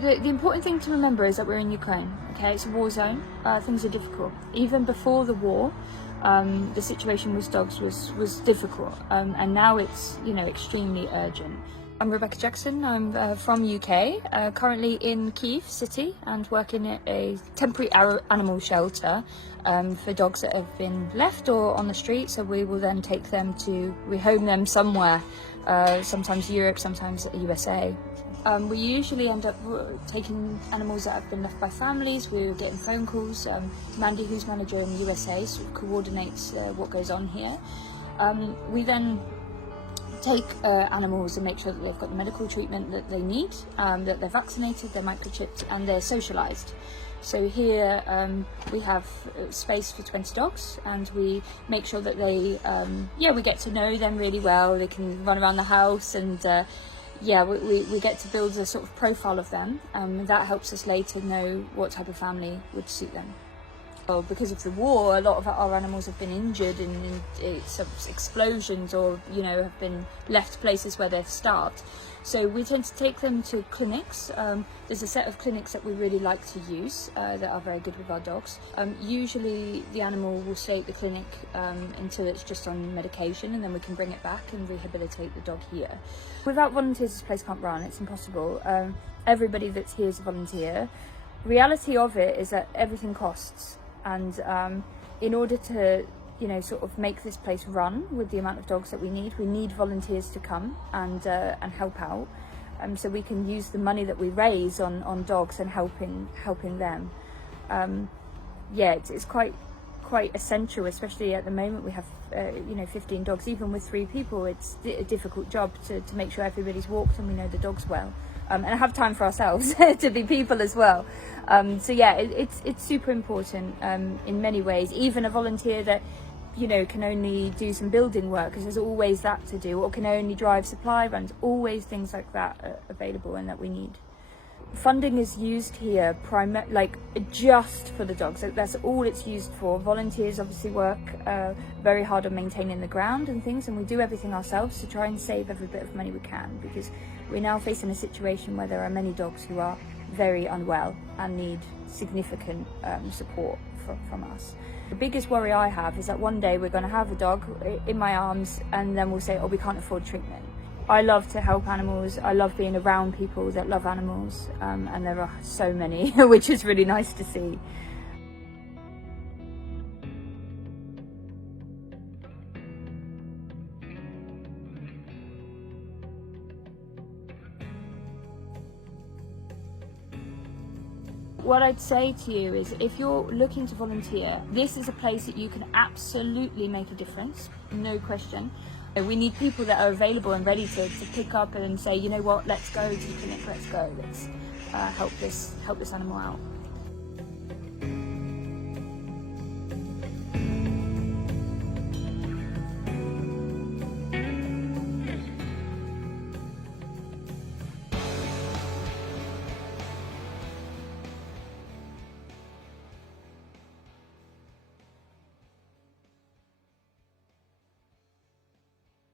The important thing to remember is that we're in Ukraine, okay? It's a war zone. Things are difficult. Even before the war, the situation with dogs was difficult, and now it's, you know, extremely urgent. I'm Rebecca Jackson. I'm from UK, currently in Kyiv city, and working at a temporary animal shelter for dogs that have been left or on the street. So we will then take them to rehome them somewhere, sometimes Europe, sometimes USA. We usually end up taking animals that have been left by families. We're getting phone calls. Mandy, who's manager in the USA, sort of coordinates what goes on here. We then take animals and make sure that they've got the medical treatment that they need, that they're vaccinated, they're microchipped, and they're socialised. So here we have space for 20 dogs, and we make sure that they, we get to know them really well. They can run around the house, and we get to build a sort of profile of them, and that helps us later know what type of family would suit them. Well, because of the war, a lot of our animals have been injured in some explosions, or, you know, have been left places where they've starved. So we tend to take them to clinics. There's a set of clinics that we really like to use that are very good with our dogs. Usually the animal will stay at the clinic until it's just on medication, and then we can bring it back and rehabilitate the dog here. Without volunteers, this place can't run. It's impossible. Everybody that's here is a volunteer. Reality of it is that everything costs, and in order to, you know, sort of make this place run with the amount of dogs that we need volunteers to come and help out, so we can use the money that we raise on dogs and helping them. It's quite essential, especially at the moment. We have 15 dogs. Even with 3 people, it's a difficult job to make sure everybody's walked and we know the dogs well, and have time for ourselves to be people as well. It's super important in many ways. Even a volunteer that, you know, can only do some building work, because there's always that to do, or can only drive supply runs, always things like that available and that we need. Funding is used here just for the dogs. That's all it's used for. Volunteers obviously work very hard on maintaining the ground and things, and we do everything ourselves to try and save every bit of money we can, because we're now facing a situation where there are many dogs who are very unwell and need significant support from us. The biggest worry I have is that one day we're going to have a dog in my arms, and then we'll say, oh, we can't afford treatment. I love to help animals. I love being around people that love animals, and there are so many, which is really nice to see. What I'd say to you is, if you're looking to volunteer, this is a place that you can absolutely make a difference, no question. We need people that are available and ready to pick up and say, you know what, let's go to the clinic, let's go, let's help this animal out.